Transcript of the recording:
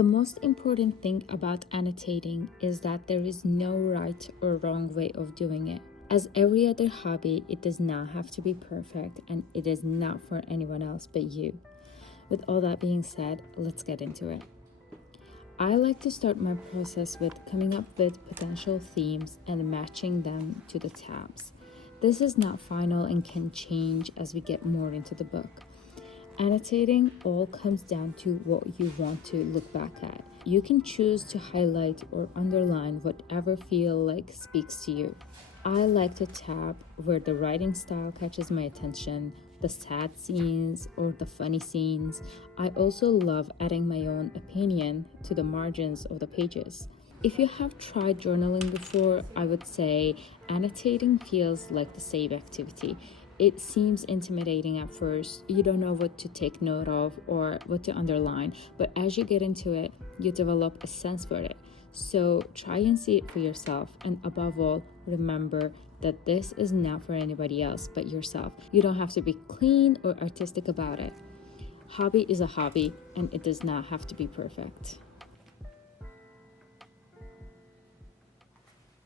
The most important thing about annotating is that there is no right or wrong way of doing it. As every other hobby, it does not have to be perfect and it is not for anyone else but you. With all that being said, let's get into it. I like to start my process with coming up with potential themes and matching them to the tabs. This is not final and can change as we get more into the book. Annotating all comes down to what you want to look back at. You can choose to highlight or underline whatever feel like speaks to you. I like to tab where the writing style catches my attention, the sad scenes or the funny scenes. I also love adding my own opinion to the margins of the pages. If you have tried journaling before, I would say annotating feels like the same activity. It seems intimidating at first. You don't know what to take note of or what to underline, but as you get into it, you develop a sense for it. So try and see it for yourself, and above all, remember that this is not for anybody else but yourself. You don't have to be clean or artistic about it. Hobby is a hobby, and it does not have to be perfect.